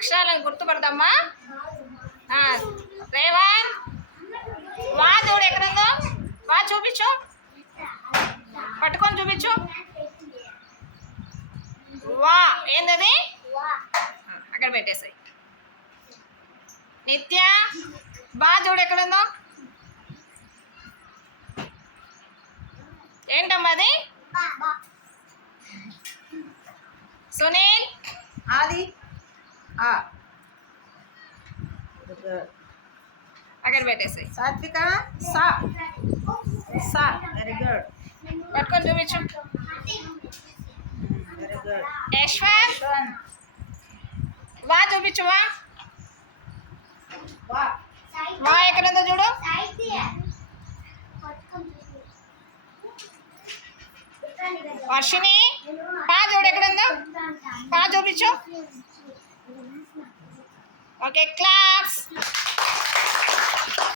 అక్షరాలను గుర్తుపడదమ్మా ఆ, రేవంత్ వా చూడు ఎక్కడుందో వా చూపించు. పట్టుకొని చూపించు. వా ఏందది? అక్కడ పెట్టేసాయి. నిత్య బా చూడు ఎక్కడుందో ఏంటమ్మా అది? సునీల్ ఆది. हाँ अगर बैठे से। सात्विक सा। सा वेरी गुड पटकन जो बिचू वेरी गुड ऐश्वर्य? वाह जो बिचू वाह। वाह। वाह एक नंदा जोड़ो। वर्षिनी पाँच जोड़े एक नंदा पाँच जो बिचू Okay, claps.